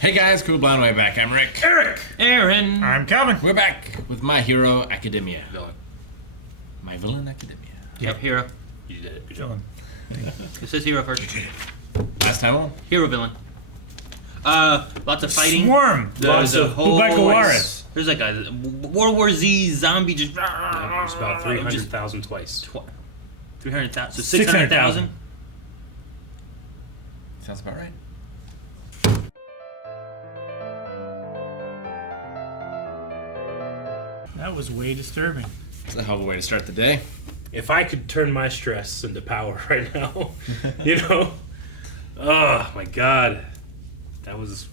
Hey guys, Cool Blind Way back. I'm Rick. Eric! Aaron. I'm Calvin. We're back with My Hero Academia. Villain. My Villain Academia. Yep, hero. You did it. Good job. It says hero first. Last time on? Hero villain. Lots of fighting. Swarm. There's a whole. Bubakawaris. There's like a World War Z zombie just. Yeah, it's about 300,000 twice. 300,000. So 600,000. Sounds about right. That was way disturbing. It's a hell of a way to start the day. If I could turn my stress into power right now, you know? Oh, my God. That was,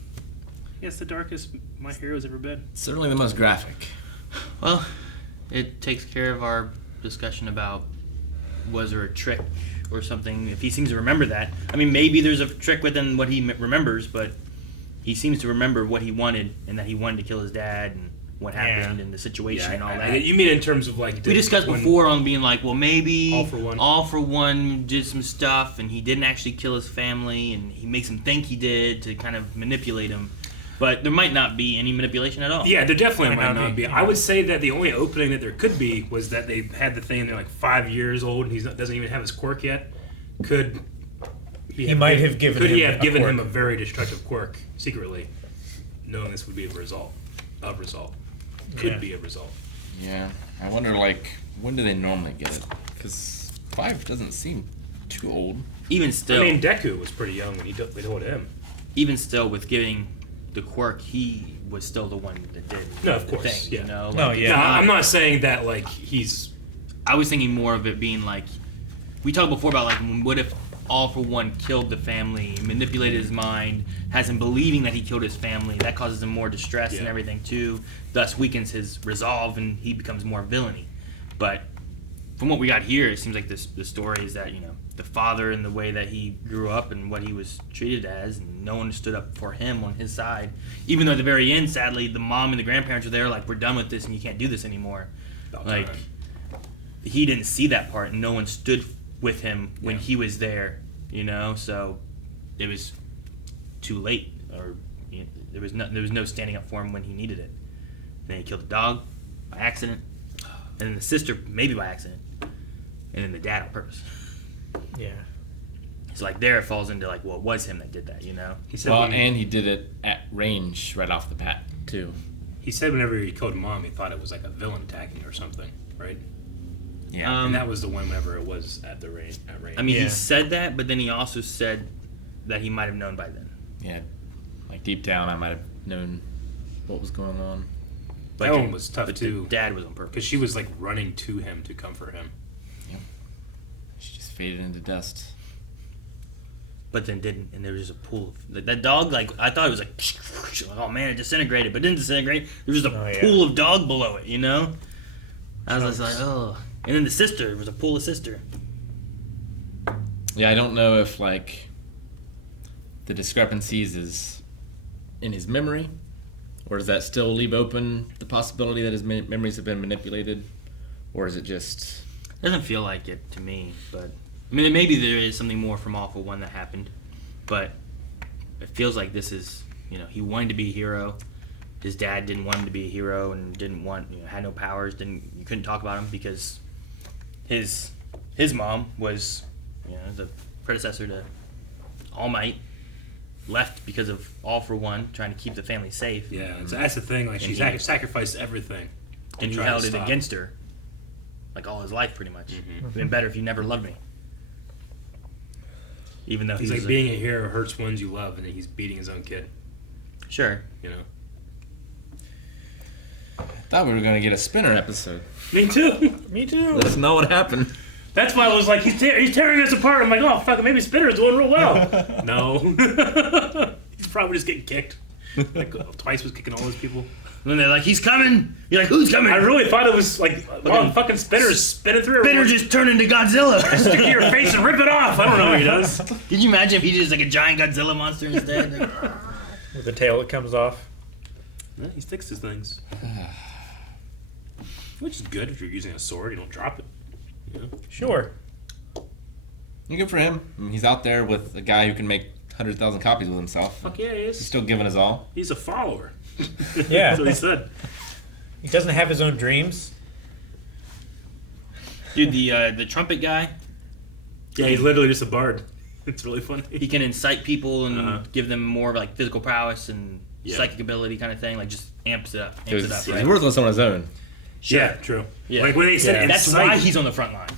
I guess, the darkest my hero's ever been. Certainly the most graphic. Well, it takes care of our discussion about was there a trick or something. If he seems to remember that, I mean, maybe there's a trick within what he remembers, but he seems to remember what he wanted and that he wanted to kill his dad and what happened and the situation and all that. You mean in terms of like... We discussed before on being like, well, maybe All for One did some stuff and he didn't actually kill his family and he makes him think he did to kind of manipulate him. But there might not be any manipulation at all. Yeah, there definitely might not be. I would say that the only opening that there could be was that they had the thing, they're like 5 years old and he doesn't even have his quirk yet. Could he might have given him a very destructive quirk secretly, knowing this would be a result. Could be a result. Yeah. I wonder, like, when do they normally get it? Because 5 doesn't seem too old. Even still. I mean, Deku was pretty young when they told him. Even still, with giving the quirk, he was still the one that did No, of the course, thing, yeah. you know? No, Like, yeah. No, I'm not saying that, like, he's... I was thinking more of it being like, we talked before about like, what if All for One killed the family, manipulated his mind, has him believing that he killed his family. That causes him more distress and everything too. Thus weakens his resolve, and he becomes more villainy. But from what we got here, it seems like the story is that the father and the way that he grew up and what he was treated as, and no one stood up for him on his side. Even though at the very end, sadly, the mom and the grandparents were there, like, we're done with this and you can't do this anymore. Like, he didn't see that part, and no one stood with him when he was there, so it was too late, or there was no standing up for him when he needed it. And then he killed the dog by accident, and then the sister maybe by accident, and then the dad on purpose. Yeah. So like there it falls into like, well, it was him that did that, He said and he did it at range right off the bat, too. He said whenever he killed mom, he thought it was like a villain attacking or something, right? Yeah. And that was the one whenever it was at range. I mean, he said that, but then he also said that he might have known by then. Yeah. Like deep down, I might have known what was going on. That one was tough too. The dad was on purpose. Because she was like running to him to comfort him. Yep. She just faded into dust. But then didn't, and there was just a pool of that dog. Like I thought it was like, oh man, it disintegrated, but it didn't disintegrate. There was just a pool of dog below it, I was just like, oh. And then the sister, it was a pool of sister. Yeah, I don't know if like the discrepancies is in his memory, or does that still leave open the possibility that his memories have been manipulated, or is it just? It doesn't feel like it to me, but I mean, maybe there is something more from All for One that happened, but it feels like this is, he wanted to be a hero. His dad didn't want him to be a hero and didn't want, had no powers. You couldn't talk about him because his mom was, the predecessor to All Might, left because of All for One, trying to keep the family safe. Yeah, that's the thing. Like, she sacrificed everything. And he held it against her, like all his life, pretty much. It'd been better if you never loved me. Even though he's like, being a hero hurts ones you love, and then he's beating his own kid. Sure. Thought we were gonna get a Spinner episode. Me too. Me too. That's not what happened. That's why I was like, he's tearing us apart. I'm like, oh fuck, maybe Spinner's doing real well. No, he's probably just getting kicked. Like Twice was kicking all those people. And then they're like, he's coming. You're like, who's coming? I really thought it was like, fucking Spinner's spinning through. Spinner just turned into Godzilla. Stick to your face and rip it off. I don't know what he does. Could you imagine if he just like a giant Godzilla monster instead? With the tail that comes off. Yeah, he sticks to things. Which is good if you're using a sword. You don't drop it. Sure. Good for him. I mean, he's out there with a guy who can make 100,000 copies with himself. Fuck yeah, he He's is. still giving his all. He's a follower. Yeah. That's what he said. He doesn't have his own dreams. Dude, the trumpet guy, Yeah, he's literally just a bard. It's really funny. he can incite people and Uh-huh. give them more like physical prowess and Yeah. psychic ability kind of thing. Like just amps it up. He's Right? worthless on his own. Yeah, true. Yeah. Like when they said Yeah. That's incite, why he's on the front line.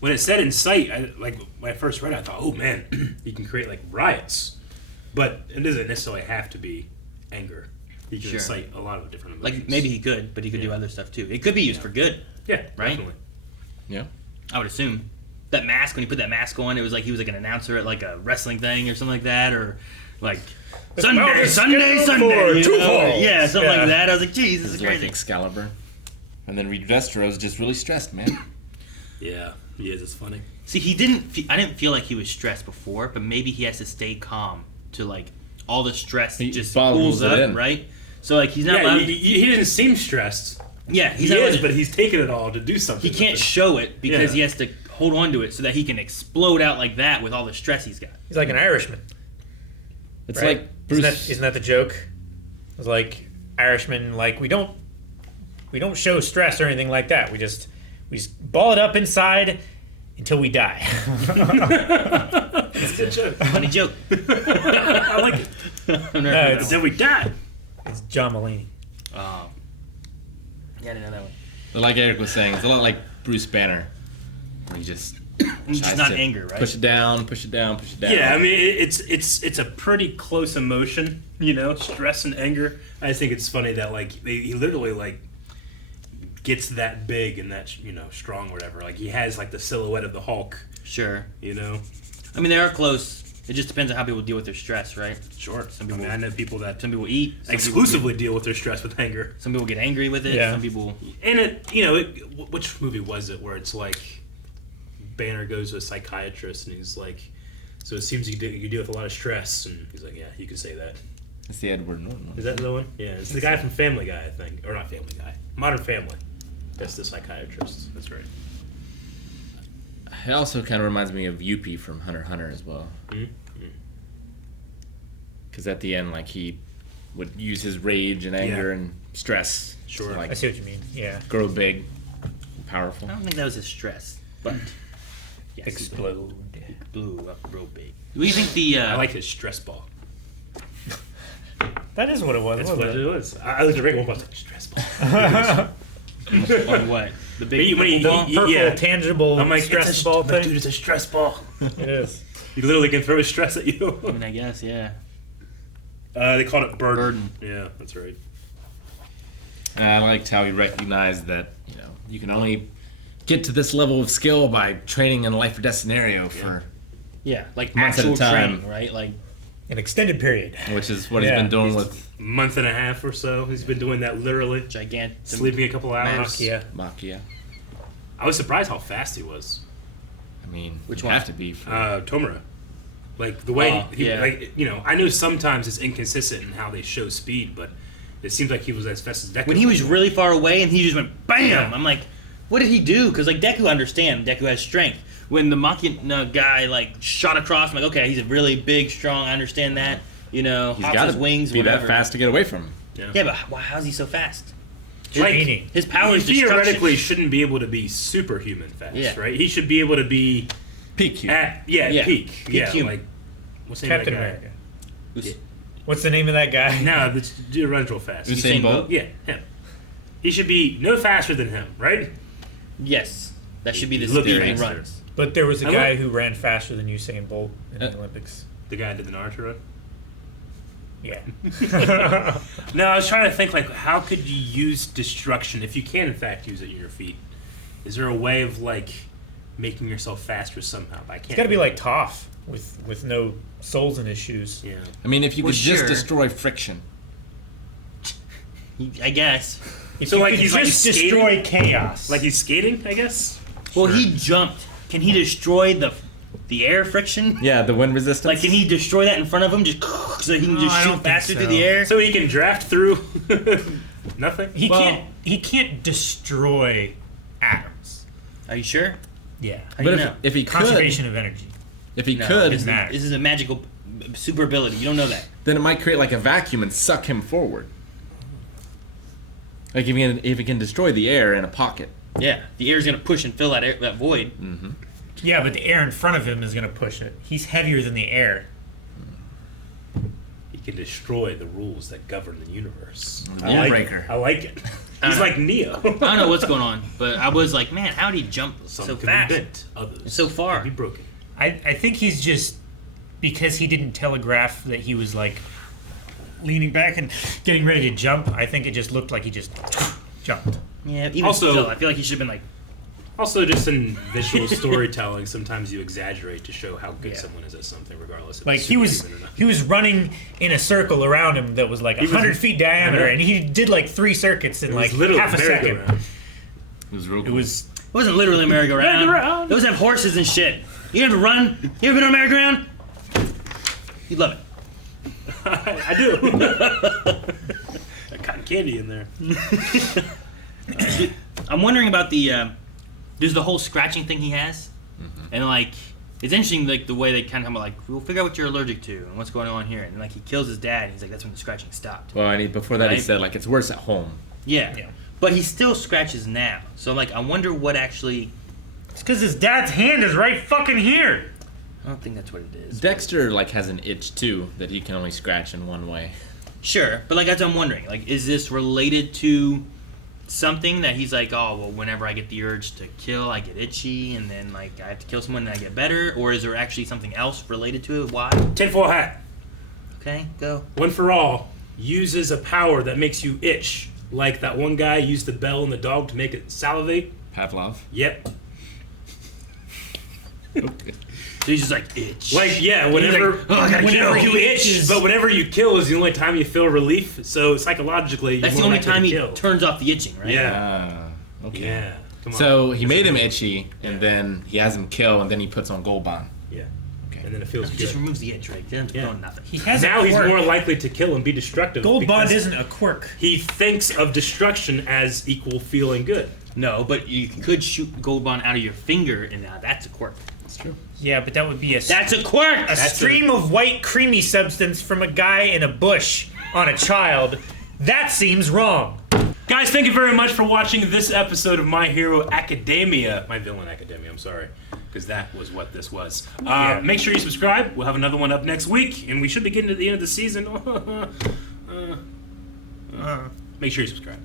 when it said incite, like when I first read it, I thought, oh man, he can create like riots. But it doesn't necessarily have to be anger. He can Sure. incite a lot of different emotions. Like maybe he could, but he could do Yeah. other stuff too. It could be used for good, Yeah, Right? definitely. Yeah. I would assume. That mask, when he put that mask on, it was like he was like an announcer at like a wrestling thing or something like that, or like Sunday, mountain Sunday, scale Sunday. for you two know? falls. Yeah, something Yeah. like that. I was like, geez, this is It's like crazy. Excalibur. And then Reed Vestro's just really stressed, man. Yeah, he is. It's funny. See, I didn't feel like he was stressed before, but maybe he has to stay calm to like all the stress He just bottles pulls it up, in. right? So like he's not Yeah, allowed. he didn't seem stressed. Yeah, He he's not allowed is, to- but he's taking it all to do something. he with can't it. show it because Yeah. he has to hold on to it so that he can explode out like that with all the stress he's got. He's like an Irishman. It's Right? like Bruce. Isn't that the joke? It's like Irishmen, like we don't show stress or anything like that. We just ball it up inside until we die. That's a good joke. Funny joke. I like it. I'm never No, heard it's- that Then we die. It's John Mulaney. one. Oh. Yeah, I didn't know that one. But like Eric was saying, it's a lot like Bruce Banner. Where he just He's just tries not to anger, right? Push it down, push it down, push it down. Yeah, I mean it's a pretty close emotion, you know, stress and anger. I think it's funny that like he literally like gets that big and that strong or whatever. Like he has like the silhouette of the Hulk, Sure. you know. I mean, they are close. It just depends on how people deal with their stress, right? Sure. Some I people- mean, I know people that Some people eat. Some exclusively deal with their stress with anger. People, some people get angry with it. Yeah. Some people. And which movie was it where it's like Banner goes to a psychiatrist and he's like, so it seems you deal with a lot of stress, and he's like, yeah, you can say that. It's the Edward Norton one. Is that the one? Yeah, it's the guy from Family Guy, I think, or not Family Guy, Modern Family. That's the psychiatrist. That's right. It also kind of reminds me of Yuppie from Hunter x Hunter as well. Mhm. Because at the end, like he would use his rage and anger Yeah. and stress Sure. to I like see what you mean. Yeah. grow big, and powerful. I don't think that was his stress, but yes, Explode. it blew up real big. What do you think the? I like his stress ball. That is what it was. That's wasn't what it? it was. I looked at Rick and I was like, stress ball. on what? The big When he- ball? he- Purple yeah. tangible I'm like, stress it's a, ball I'm like, thing. dude, it's a stress ball. It is. He literally can throw his stress at I you. mean, I guess, yeah. They called it burden. Burden. Yeah, that's right. And I liked how he recognized that you can only get to this level of skill by training in a life or death scenario for, Yeah, like Months at a actual time. training, right? Like, An extended period. which is what he's Yeah. been doing with Month and a half or so. He's been doing that literally. gigantic. Sleeping a couple hours. Yeah. Makia. I was surprised how fast he was. I mean, Which you one? have to be for Tomura. Like the way yeah. I know sometimes it's inconsistent in how they show speed, but it seems like he was as fast as Deku. When he was really far away and he just went BAM! Yeah. I'm like, what did he do? Because like Deku understand, Deku has strength. When the Machina guy like shot across, I'm like, okay, he's a really big, strong. I understand that. he's hops got his to wings, be whatever. that fast to get away from him. Yeah, but how's he so fast? Training. His power is theoretically destruction. shouldn't be able to be superhuman fast, Yeah. right? He should be able to be Peak human. at Yeah. peak. Peak human. Like what's the name Captain of that America. Who's- What's the name of that guy? guy? No, this dude runs real fast. Usain Bolt. Yeah, him. He should be no faster than him, right? Yes, that should be the Look speed he faster. runs. But there was a I guy look- who ran faster than Usain Bolt in the Uh, Olympics. The guy that did the Naruto run. Yeah. No, I was trying to think like how could you use destruction if you can in fact use it in your feet? Is there a way of like making yourself faster somehow? But I can't. It's got to be like Toph with no soles in his shoes. Yeah. I mean, if you Well, could just sure. destroy friction. I guess. If So, you like, could he's, like, just skating? destroy chaos. Like he's skating, I guess. Well, he jumped. Can he destroy the air friction? Yeah, the wind resistance. Like, can he destroy that in front of him, just so he can No, just I shoot don't think faster so. through the air? So he can draft through nothing. Well- he can't destroy atoms. Are you sure? Yeah. How do But you know? if he could, Conservation of energy. if he No, could, this is- matter. This is a magical super ability. You don't know that. Then it might create like a vacuum and suck him forward. Like if it can destroy the air in a pocket. Yeah, the air's gonna push and fill that void. Mm-hmm. Yeah, but the air in front of him is going to push it. He's heavier than the air. He can destroy the rules that govern the universe. Breaker. I like it. He's like Neo. I don't know what's going on, but I was like, man, how did he jump Some so can fast? be bent, others So far. can be broken. I think he's just because he didn't telegraph that he was like leaning back and getting ready to jump. I think it just looked like he just jumped. Yeah, even Also- still, I feel like he should have been like, Also, just in visual storytelling, sometimes you exaggerate to show how good Yeah. someone is at something, regardless of Like if he it's was superhuman or not. he was running in a circle around him that was like 100 feet diameter, I know. and he did like 3 circuits in It like was literally half a second. merry-go-round. It was real It cool. was it wasn't literally a merry-go-round. Merry-go-round. Those have horses and shit. You ever run? You ever been on a merry-go-round? You'd love it. I do. Got cotton candy in there. I'm wondering about there's the whole scratching thing he has, and like it's interesting like the way they kind of come like we'll figure out what you're allergic to and what's going on here, and like he kills his dad, and he's like that's when the scratching stopped. Well, before that he Right? said like it's worse at home. Yeah, Yeah. but he still scratches now. So like I wonder what actually. it's because his dad's hand is right fucking here. I don't think that's what it is. Dexter like has an itch too that he can only scratch in one way. Sure, but like that's what I'm wondering. Like, is this related to something that he's like, oh well, whenever I get the urge to kill, I get itchy, and then like I have to kill someone and I get better, or is there actually something else related to it? Why? Tinfoil hat. Okay, go. One for All uses a power that makes you itch. Like that one guy used the bell and the dog to make it salivate. Pavlov. Yep. Okay. So he's just like itch. Like, yeah, He's whenever, like, oh, I gotta whenever kill. you itch, but whenever you kill is the only time you feel relief. So psychologically, you're That's the more only likely time to he kill. turns off the itching, right? Yeah. Okay. Yeah. Come on. So he made him itchy, and then he has him kill, and then he puts on Gold Bond. Yeah. Okay. And then it feels It good. just removes the itch, right? He doesn't Yeah. feel nothing. He has Now a he's quirk. more likely to kill and be destructive. Gold Bond because isn't a quirk. He thinks of destruction as equal feeling good. No, but you could shoot Gold Bond out of your finger, and now that's a quirk. That's true. Yeah, but that would be That's a quirk. a stream of white creamy substance from a guy in a bush on a child. That seems wrong. Guys, thank you very much for watching this episode of My Hero Academia. My Villain Academia, I'm sorry. Because that was what this was. Make sure you subscribe. We'll have another one up next week. And we should be getting to the end of the season. Make sure you subscribe.